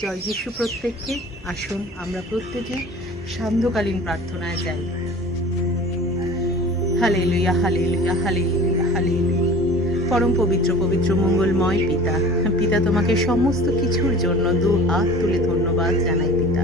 জয় যিশু প্রত্যেককে। আসুন আমরা প্রত্যেকে সান্ধ্যকালীন প্রার্থনায় যাই। Hallelujah, hallelujah, hallelujah, hallelujah. পরম পবিত্র পবিত্র মঙ্গলময় পিতা, পিতা তোমাকে সমস্ত কিছুর জন্য দু হাত তুলে ধন্যবাদ জানাই পিতা।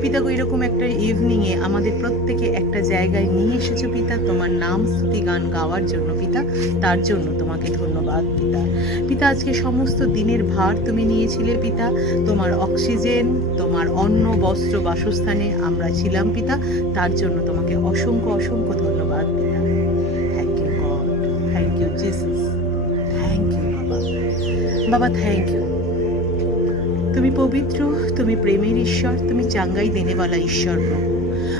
পিতা গো, এরকম একটা ইভিনিংয়ে আমাদের প্রত্যেকে একটা জায়গায় নিয়ে এসেছো পিতা, তোমার নাম স্তুতি গান গাওয়ার জন্য পিতা। তার জন্য তোমাকে ধন্যবাদ পিতা। পিতা, আজকে সমস্ত দিনের ভার তুমি নিয়েছিলে পিতা। তোমার অক্সিজেন, তোমার অন্ন, বস্ত্র, বাসস্থানে আমরা ছিলাম পিতা। তার জন্য তোমাকে অসংখ্য অসংখ্য ধন্যবাদ পিতা। Thank you God, thank you Jesus, thank you বাবা। বাবা থ্যাংক ইউ। তুমি পবিত্র, তুমি প্রেমের ঈশ্বর, তুমি চাঙ্গাই দেনেওয়ালা ঈশ্বর প্রভু।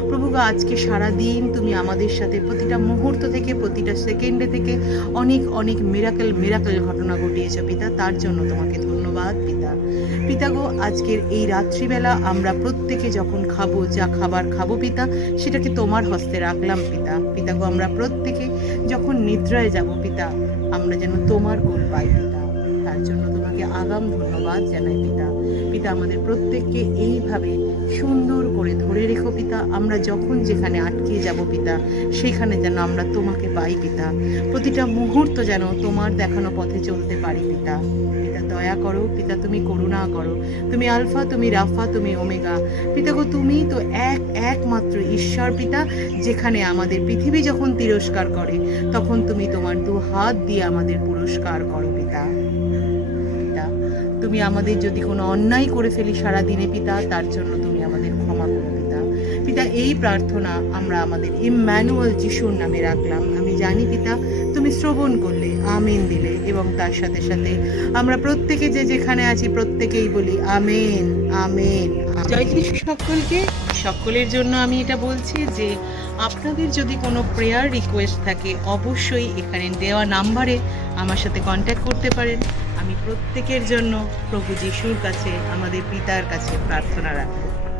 প্রভু গো, আজকে সারা দিন তুমি আমাদের সাথে প্রতিটা মুহূর্ত থেকে প্রতিটা সেকেন্ডে থেকে অনেক অনেক মিরাকেল ঘটনা ঘটিয়েছ পিতা। তার জন্য তোমাকে ধন্যবাদ পিতা। পিতা গো, আজকের এই রাত্রিবেলা আমরা প্রত্যেকে যখন খাবো, যা খাবার খাবো পিতা, সেটাকে তোমার হস্তে রাখলাম পিতা। পিতা গো, আমরা প্রত্যেকে যখন নিদ্রায় যাব পিতা, আমরা যেন তোমার গোল পাই পিতা। তার জন্য তোমাকে আগাম ধন্যবাদ জানাই পিতা। পিতা, আমাদের প্রত্যেককে এইভাবে সুন্দর করে ধরে রেখো পিতা। আমরা যখন যেখানে আটকে যাব পিতা, সেখানে যেন আমরা তোমাকে পাই পিতা। প্রতিটা মুহূর্ত যেন তোমার দেখানো পথে চলতে পারি পিতা। পিতা দয়া করো পিতা, তুমি করুণা করো। তুমি আলফা, তুমি রাফা, তুমি ওমেগা পিতা গো। তুমি তো একমাত্র ঈশ্বর পিতা। যেখানে আমাদের পৃথিবী যখন তিরস্কার করে, তখন তুমি তোমার দু হাত দিয়ে আমাদের পুরস্কার করো পিতা। তুমি আমাদের যদি কোনো অন্যায় করে ফেলি সারা দিনে পিতা, তার জন্য তুমি আমাদের ক্ষমা করো পিতা। পিতা, এই প্রার্থনা আমরা আমাদের ইম্যানুয়েল যিশুর নামে রাখলাম। আমি জানি পিতা, তুমি শ্রবণ করলে, আমিন দিলে, এবং তার সাথে সাথে আমরা প্রত্যেকে যে যেখানে আছি প্রত্যেকেই বলি আমেন, আমেন। জয় যিশু সকলকে। সকলের জন্য আমি এটা বলছি যে আপনাদের যদি কোনো প্রেয়ার রিকোয়েস্ট থাকে, অবশ্যই এখানে দেওয়া নাম্বারে আমার সাথে কন্ট্যাক্ট করতে পারেন। আমি প্রত্যেকের জন্য প্রভু যিশুর কাছে, আমাদের পিতার কাছে প্রার্থনা রাখব।